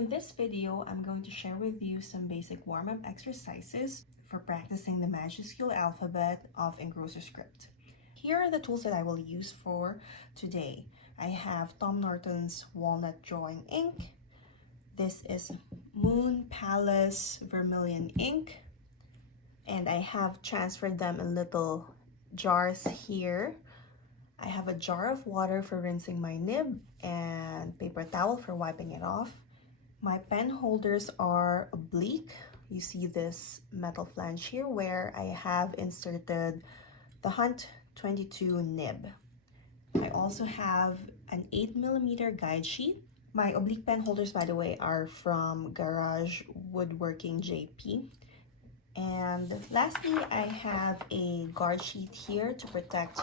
In this video, I'm going to share with you some basic warm-up exercises for practicing the Majuscule alphabet of Engrosser script. Here are the tools that I will use for today. I have Tom Norton's Walnut Drawing Ink. This is Moon Palace Vermilion ink. And I have transferred them in little jars here. I have a jar of water for rinsing my nib and paper towel for wiping it off. My pen holders are oblique. You see this metal flange here where I have inserted the Hunt 22 nib. I also have an 8mm guide sheet. My oblique pen holders, by the way, are from Garage Woodworking JP. And lastly, I have a guard sheet here to protect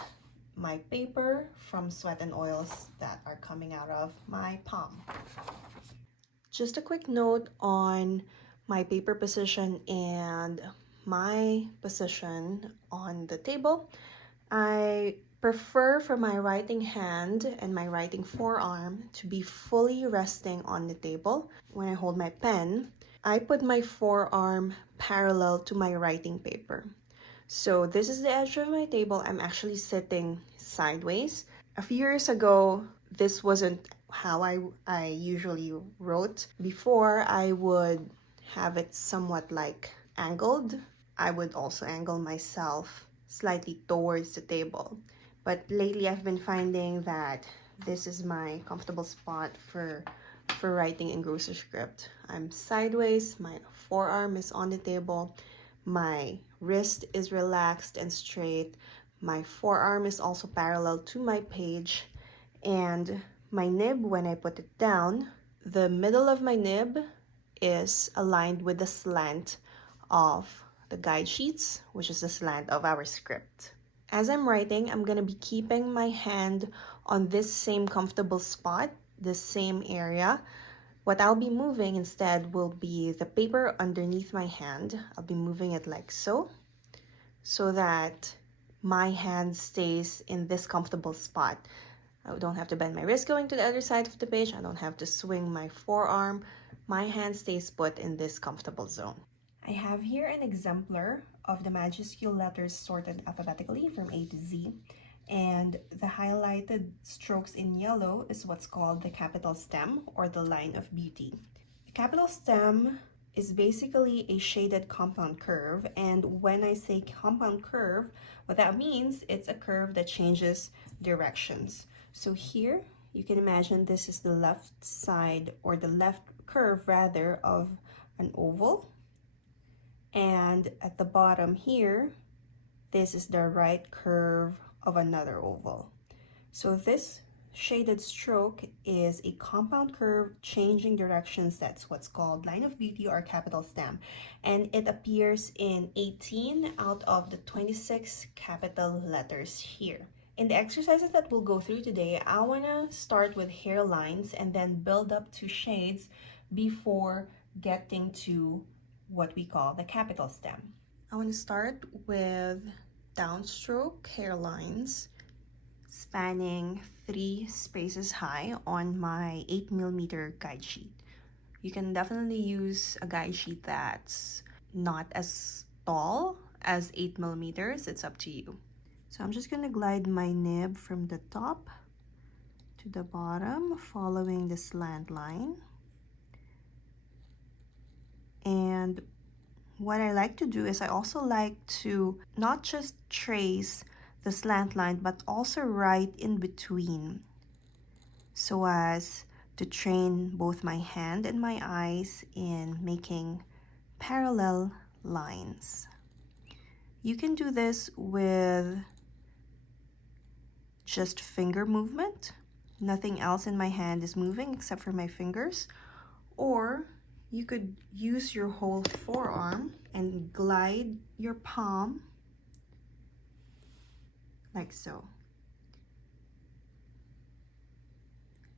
my paper from sweat and oils that are coming out of my palm. Just a quick note on my paper position and my position on the table. I prefer for my writing hand and my writing forearm to be fully resting on the table. When I hold my pen, I put my forearm parallel to my writing paper. So this is the edge of my table. I'm actually sitting sideways. A few years ago, this wasn't how I usually wrote. Before, I would have it somewhat like angled. I would also angle myself slightly towards the table. But lately, I've been finding that this is my comfortable spot for writing Engrosser script. I'm sideways, my forearm is on the table, my wrist is relaxed and straight, my forearm is also parallel to my page, and my nib, when I put it down, the middle of my nib is aligned with the slant of the guide sheets, which is the slant of our script. As I'm writing, I'm going to be keeping my hand on this same comfortable spot, this same area. What I'll be moving instead will be the paper underneath my hand. I'll be moving it like so that my hand stays in this comfortable spot. I don't have to bend my wrist going to the other side of the page. I don't have to swing my forearm. My hand stays put in this comfortable zone. I have here an exemplar of the Majuscule letters sorted alphabetically from A to Z. And the highlighted strokes in yellow is what's called the capital stem or the line of beauty. The capital stem is basically a shaded compound curve, and when I say compound curve, what that means, it's a curve that changes directions. So here you can imagine this is the left side, or the left curve rather, of an oval, and at the bottom here this is the right curve of another oval. So this shaded stroke is a compound curve changing directions. That's what's called line of beauty or capital stem, and it appears in 18 out of the 26 capital letters here. In the exercises that we'll go through today, I want to start with hairlines and then build up to shades before getting to what we call the capital stem. I want to start with downstroke hairlines spanning 3 spaces high on my 8mm guide sheet. You can definitely use a guide sheet that's not as tall as 8mm. It's up to you. So I'm just going to glide my nib from the top to the bottom, following the slant line. And what I like to do is I also like to not just trace the slant line, but also right in between, so as to train both my hand and my eyes in making parallel lines. You can do this with just finger movement. Nothing else in my hand is moving except for my fingers. Or you could use your whole forearm and glide your palm like so,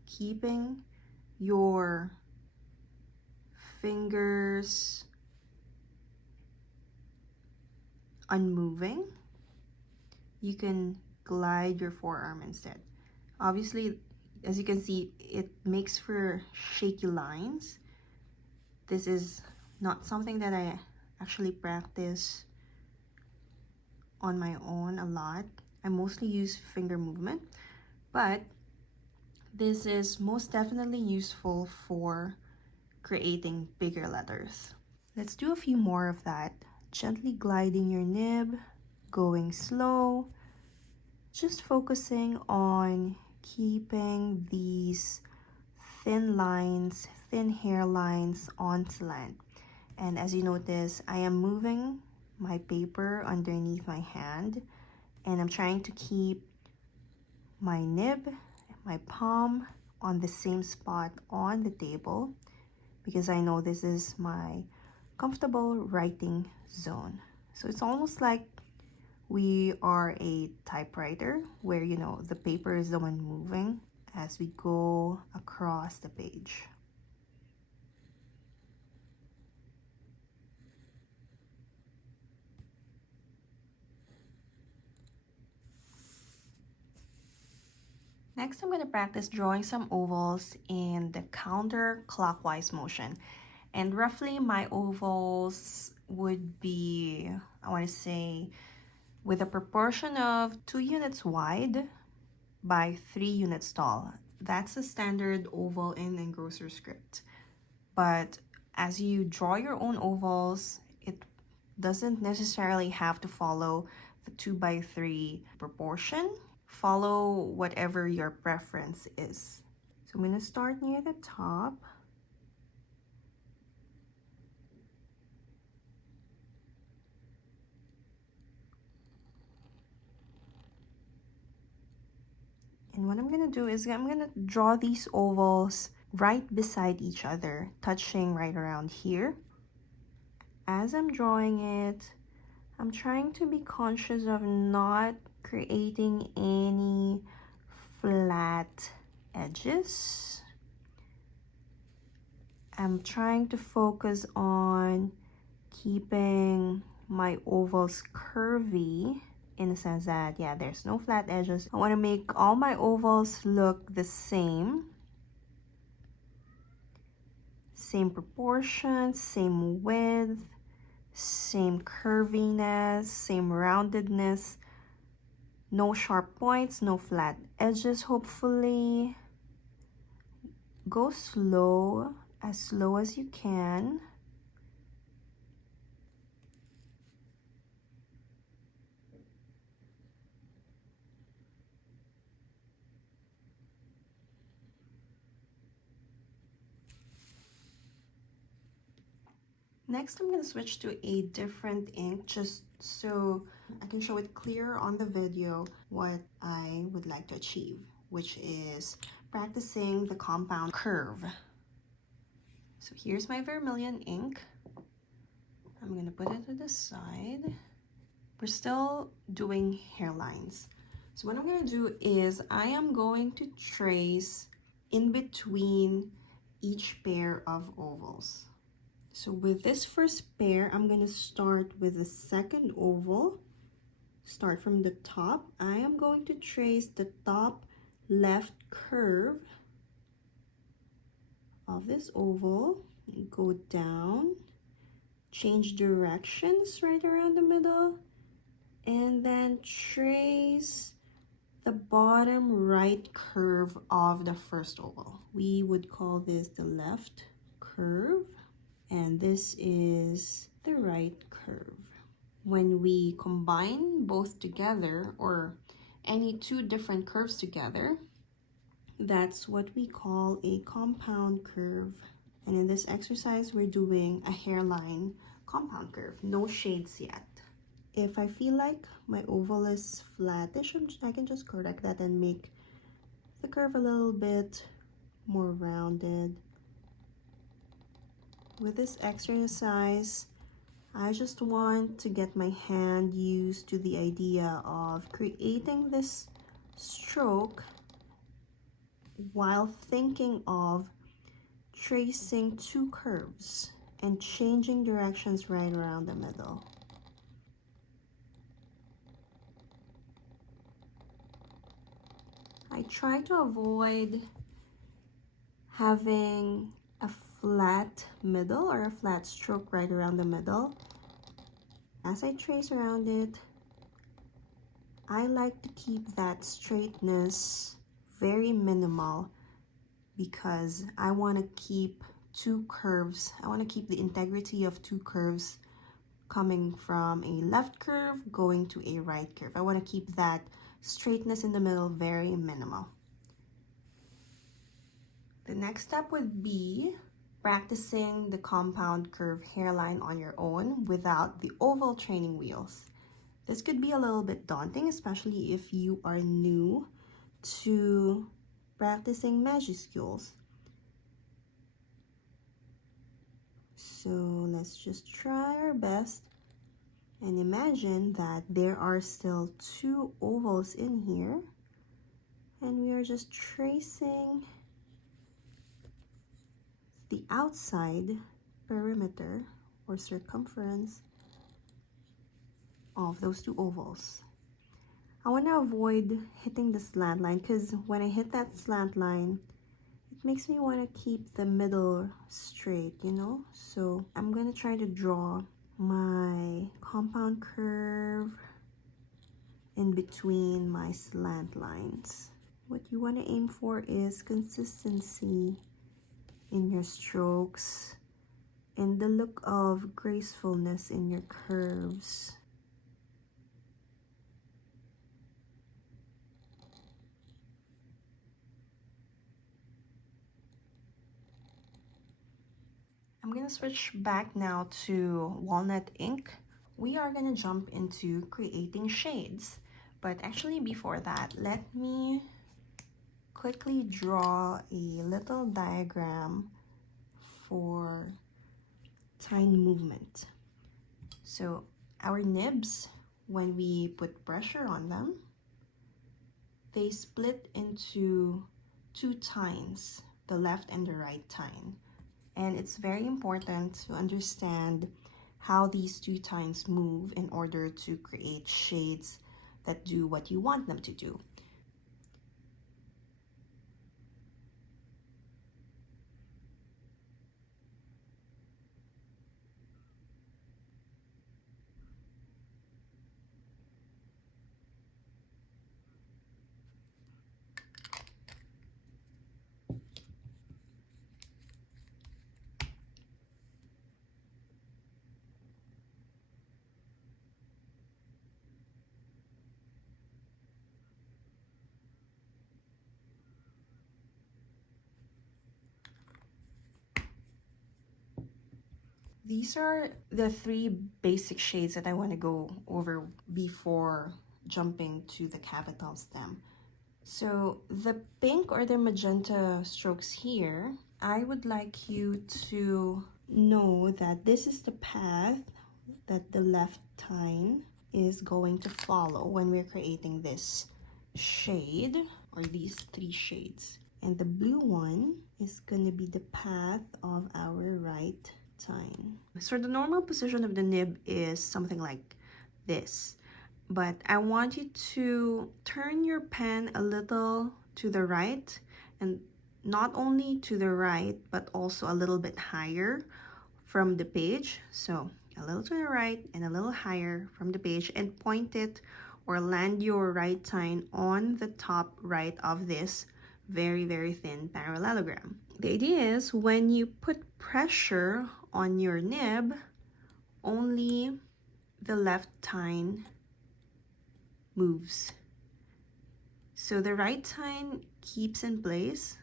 keeping your fingers unmoving. You can glide your forearm instead. Obviously, as you can see, it makes for shaky lines. This is not something that I actually practice on my own a lot. I mostly use finger movement, but this is most definitely useful for creating bigger letters. Let's do a few more of that. Gently gliding your nib, going slow, just focusing on keeping these thin lines, thin hairlines on slant. And as you notice, I am moving my paper underneath my hand, and I'm trying to keep my nib, my palm on the same spot on the table because I know this is my comfortable writing zone. So it's almost like we are a typewriter where, you know, the paper is the one moving as we go across the page. Next, I'm going to practice drawing some ovals in the counterclockwise motion. And roughly my ovals would be, I want to say, with a proportion of 2 units wide by 3 units tall. That's the standard oval in Engrosser script. But as you draw your own ovals, it doesn't necessarily have to follow the 2 by 3 proportion. Follow whatever your preference is. So I'm going to start near the top. And what I'm going to do is I'm going to draw these ovals right beside each other, touching right around here. As I'm drawing it, I'm trying to be conscious of not creating any flat edges. I'm trying to focus on keeping my ovals curvy in the sense that, yeah, there's no flat edges. I want to make all my ovals look the same. Same proportions, same width, same curviness, same roundedness. No sharp points, no flat edges, hopefully. Go slow as you can. Next, I'm going to switch to a different ink just so I can show it clear on the video what I would like to achieve, which is practicing the compound curve. So here's my vermilion ink. I'm going to put it to the side. We're still doing hairlines. So what I'm going to do is I am going to trace in between each pair of ovals. So with this first pair, I'm going to start with the second oval. Start from the top. I am going to trace the top left curve of this oval. Go down, change directions right around the middle, and then trace the bottom right curve of the first oval. We would call this the left curve, and this is the right curve. When we combine both together, or any two different curves together, that's what we call a compound curve. And in this exercise, we're doing a hairline compound curve, no shades yet. If I feel like my oval is flattish, I can just correct that and make the curve a little bit more rounded. With this exercise, I just want to get my hand used to the idea of creating this stroke while thinking of tracing two curves and changing directions right around the middle. I try to avoid having a flat middle or a flat stroke right around the middle. As I trace around it, I like to keep that straightness very minimal because I want to keep two curves. I want to keep the integrity of two curves coming from a left curve going to a right curve. I want to keep that straightness in the middle very minimal. The next step would be practicing the compound curve hairline on your own without the oval training wheels. This could be a little bit daunting, especially if you are new to practicing majuscules. So let's just try our best and imagine that there are still two ovals in here, and we are just tracing the outside perimeter or circumference of those two ovals. I want to avoid hitting the slant line because when I hit that slant line, it makes me want to keep the middle straight, you know? So I'm going to try to draw my compound curve in between my slant lines. What you want to aim for is consistency in your strokes and the look of gracefulness in your curves. I'm gonna switch back now to walnut ink. We are gonna jump into creating shades. But actually before that, let me quickly draw a little diagram for tine movement. So our nibs, when we put pressure on them, they split into two tines, the left and the right tine. And it's very important to understand how these two tines move in order to create shades that do what you want them to do. These are the three basic shades that I want to go over before jumping to the capital stem. So the pink or the magenta strokes here, I would like you to know that this is the path that the left tine is going to follow when we're creating this shade or these three shades. And the blue one is going to be the path of our right tine. So the normal position of the nib is something like this, but I want you to turn your pen a little to the right, and not only to the right but also a little bit higher from the page. So a little to the right and a little higher from the page, and point it or land your right tine on the top right of this very, very thin parallelogram. The idea is when you put pressure on your nib, only the left tine moves. So the right tine keeps in place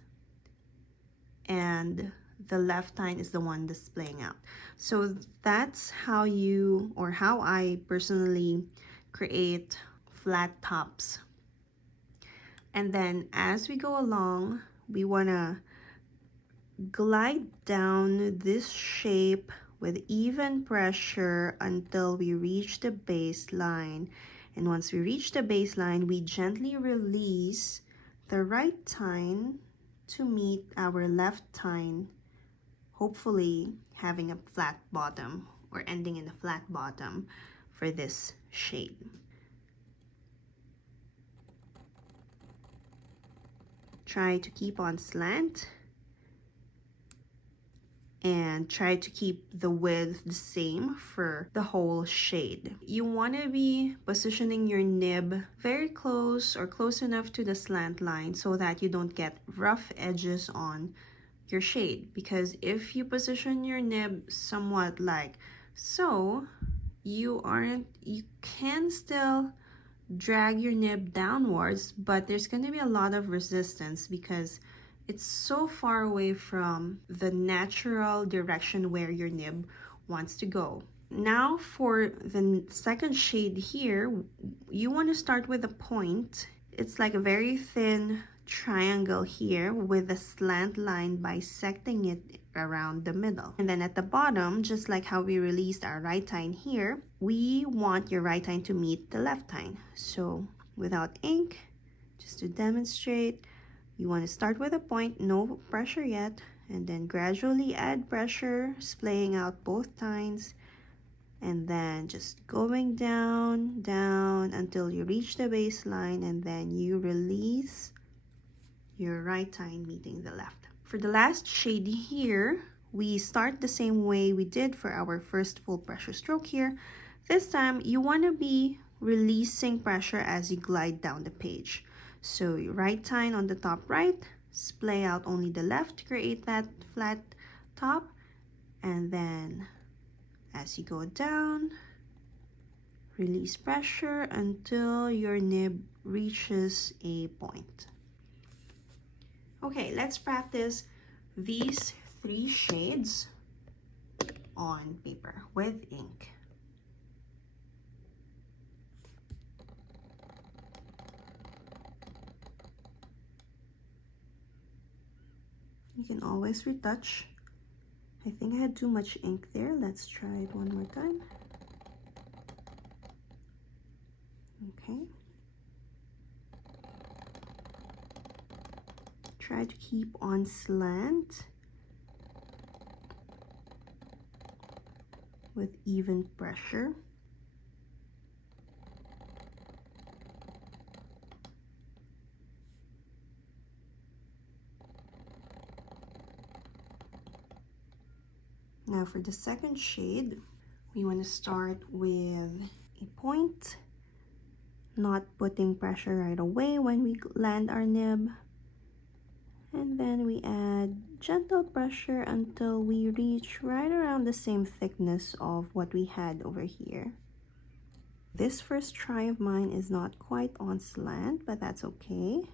and the left tine is the one displaying out. So that's how you, or how I personally create flat tops. And then as we go along, we want to glide down this shape with even pressure until we reach the baseline. And once we reach the baseline, we gently release the right tine to meet our left tine, hopefully having a flat bottom or ending in a flat bottom for this shade. Try to keep on slant. and try to keep the width the same for the whole shade. You want to be positioning your nib very close or close enough to the slant line so that you don't get rough edges on your shade, because if you position your nib somewhat like so, you can still drag your nib downwards, but there's going to be a lot of resistance because it's so far away from the natural direction where your nib wants to go. Now for the second shade here, you want to start with a point. It's like a very thin triangle here with a slant line bisecting it around the middle. And then at the bottom, just like how we released our right tine here, we want your right tine to meet the left tine. So without ink, just to demonstrate, you want to start with a point, no pressure yet, and then gradually add pressure, splaying out both tines, and then just going down, down until you reach the baseline, and then you release your right tine meeting the left. For the last shade here, we start the same way we did for our first full pressure stroke here. This time, you want to be releasing pressure as you glide down the page. So your right tine on the top right, splay out only the left to create that flat top, and then as you go down, release pressure until your nib reaches a point. Okay, let's practice these 3 shades on paper with ink. You can always retouch. I think I had too much ink there. Let's try it one more time. Okay. Try to keep on slant with even pressure. Now for the second shade, we want to start with a point, not putting pressure right away when we land our nib. And then we add gentle pressure until we reach right around the same thickness of what we had over here. This first try of mine is not quite on slant, but that's okay.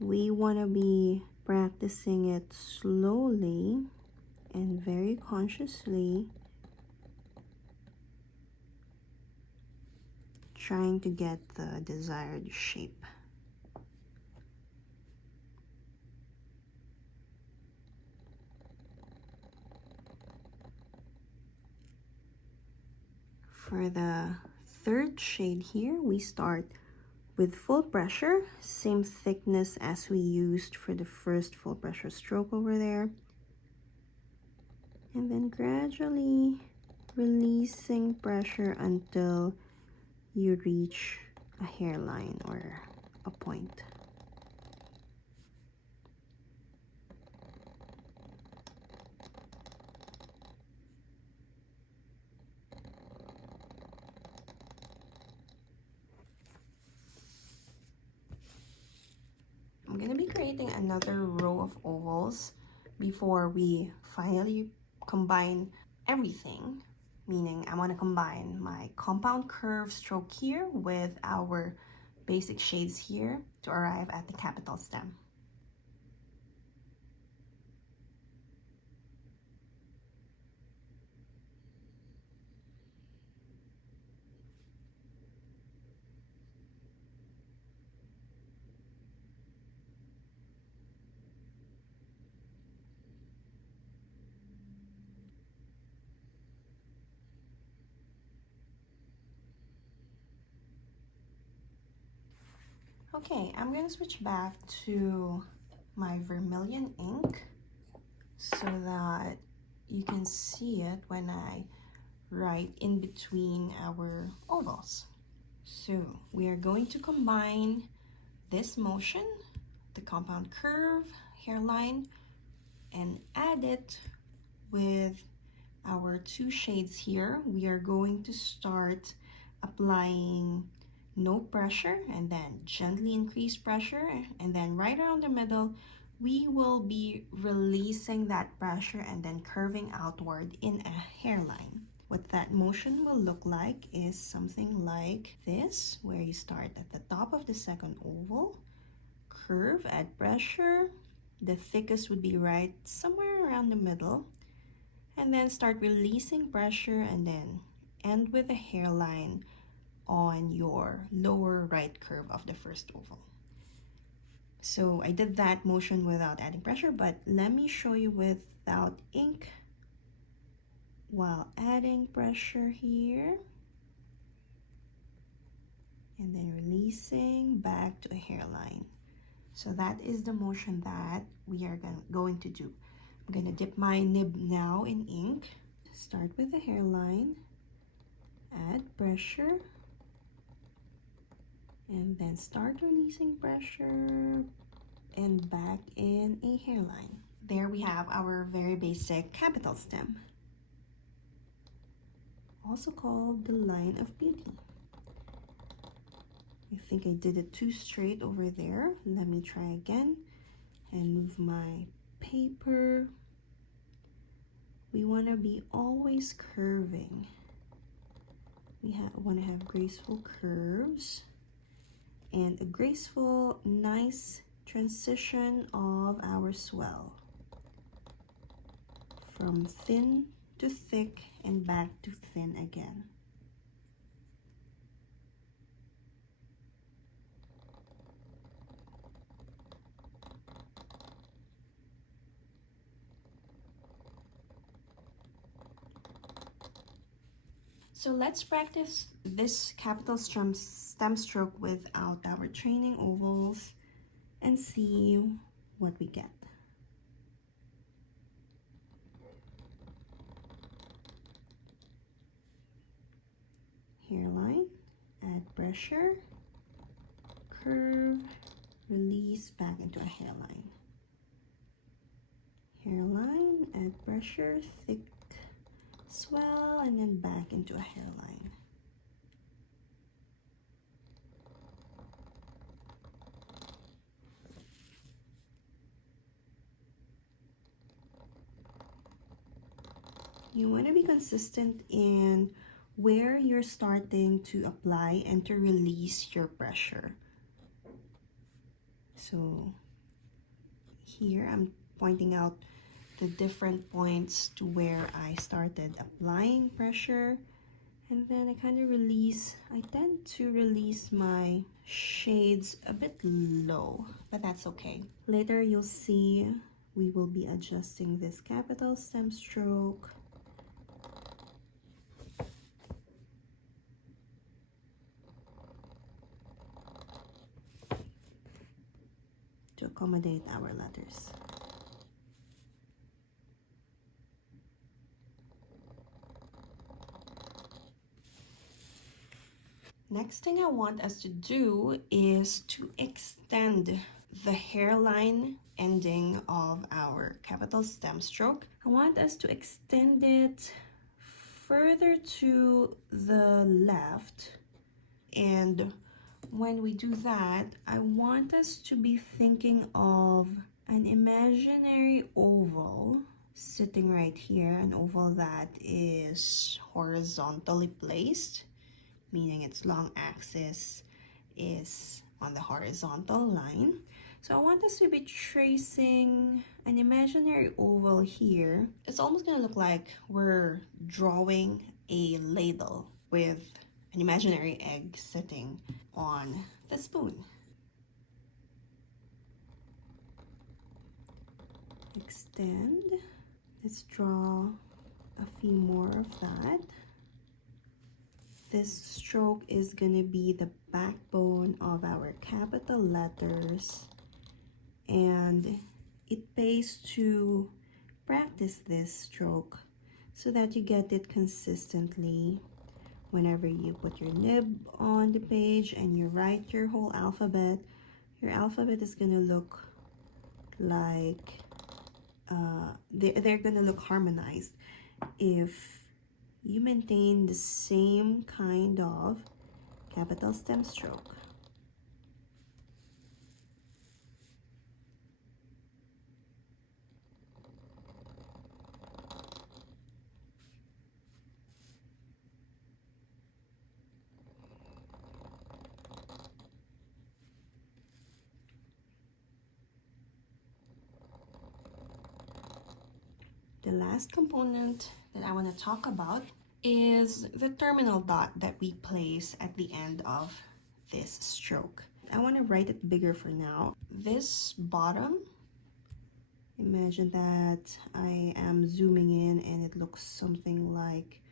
We want to be practicing it slowly and very consciously, trying to get the desired shape. For the third shade here, we start with full pressure, same thickness as we used for the first full pressure stroke over there. And then gradually releasing pressure until you reach a hairline or a point. I'm going to be creating another row of ovals before we finally combine everything, meaning I want to combine my compound curve stroke here with our basic shades here to arrive at the capital stem. Okay, I'm going to switch back to my vermilion ink so that you can see it when I write in between our ovals. So we are going to combine this motion, the compound curve, hairline, and add it with our two shades here. We are going to start applying no pressure and then gently increase pressure, and then right around the middle we will be releasing that pressure and then curving outward in a hairline. What that motion will look like is something like this, where you start at the top of the second oval, curve, add pressure, the thickest would be right somewhere around the middle, and then start releasing pressure and then end with a hairline on your lower right curve of the first oval. So I did that motion without adding pressure, but let me show you without ink while adding pressure here. And then releasing back to a hairline. So that is the motion that we are going to do. I'm gonna dip my nib now in ink. Start with a hairline, add pressure, and then start releasing pressure and back in a hairline. There we have our very basic capital stem, also called the line of beauty. I think I did it too straight over there. Let me try again and move my paper. We want to be always curving. We want to have graceful curves and a graceful, nice transition of our swell from thin to thick and back to thin again. So let's practice this capital stem stroke without our training ovals and see what we get. Hairline, add pressure, curve, release back into a hairline. Hairline, add pressure, thick swell, and then back into a hairline. You want to be consistent in where you're starting to apply and to release your pressure. So here I'm pointing out the different points to where I started applying pressure, and then I kind of release. I tend to release my shades a bit low, but that's okay. Later you'll see we will be adjusting this capital stem stroke. To accommodate our letters. Next thing I want us to do is to extend the hairline ending of our capital stem stroke. I want us to extend it further to the left, and when we do that, I want us to be thinking of an imaginary oval sitting right here, an oval that is horizontally placed, meaning its long axis is on the horizontal line. So I want us to be tracing an imaginary oval here. It's almost gonna look like we're drawing a ladle with an imaginary egg sitting on the spoon. Extend. Let's draw a few more of that. This stroke is gonna be the backbone of our capital letters, and it pays to practice this stroke so that you get it consistently. Whenever you put your nib on the page and you write your whole alphabet, your alphabet is gonna look like they're gonna look harmonized if you maintain the same kind of capital stem stroke. The last component that I want to talk about is the terminal dot that we place at the end of this stroke. I want to write it bigger for now. This bottom, imagine that I am zooming in and it looks something like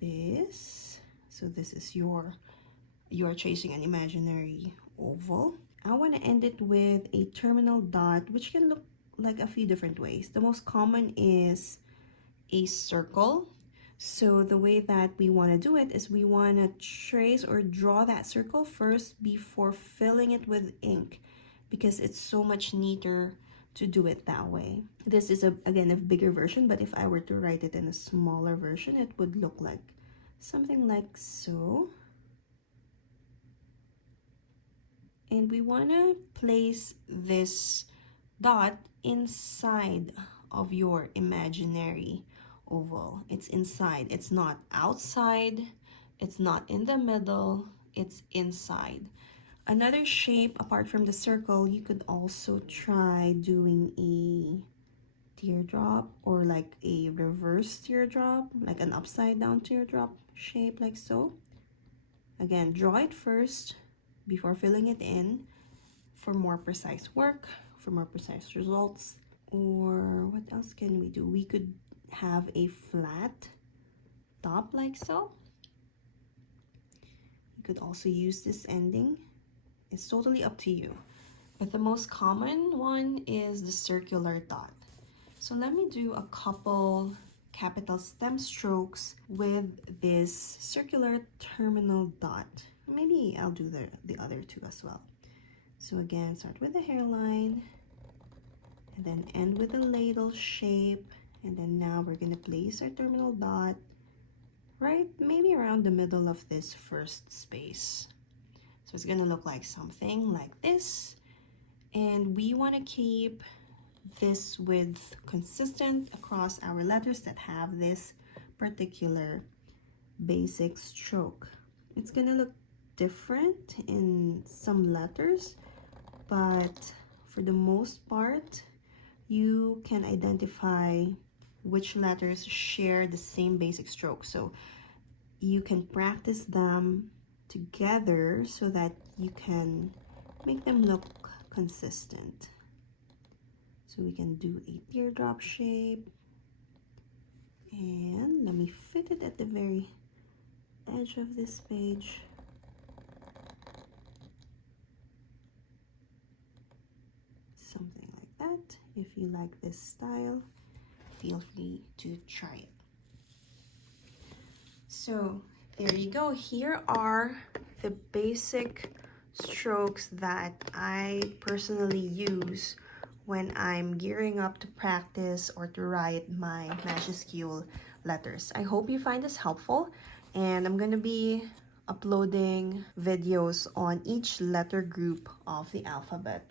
this. So this is you are tracing an imaginary oval. I want to end it with a terminal dot, which can look like a few different ways. The most common is a circle. So the way that we want to do it is we want to trace or draw that circle first before filling it with ink, because it's so much neater to do it that way. This is again a bigger version, but if I were to write it in a smaller version, it would look like something like so. And we want to place this dot inside of your imaginary oval. It's inside, it's not outside, it's not in the middle, it's inside. Another shape apart from the circle, you could also try doing a teardrop, or like a reverse teardrop, like an upside down teardrop shape, like so. Again, draw it first before filling it in for more precise work, for more precise results. Or what else can we do? We could have a flat top like so. You could also use this ending. It's totally up to you. But the most common one is the circular dot. So let me do a couple capital stem strokes with this circular terminal dot. Maybe I'll do the other two as well. So again, start with the hairline, and then end with a ladle shape, and then now we're gonna place our terminal dot right maybe around the middle of this first space. So it's gonna look like something like this, and we want to keep this width consistent across our letters that have this particular basic stroke. It's gonna look different in some letters, but for the most part, you can identify which letters share the same basic stroke. So you can practice them together so that you can make them look consistent. So we can do a teardrop shape, and let me fit it at the very edge of this page. Something like that. If you like this style, feel free to try it. So there you go. Here are the basic strokes that I personally use when I'm gearing up to practice or to write my majuscule letters. I hope you find this helpful, and I'm gonna be uploading videos on each letter group of the alphabet.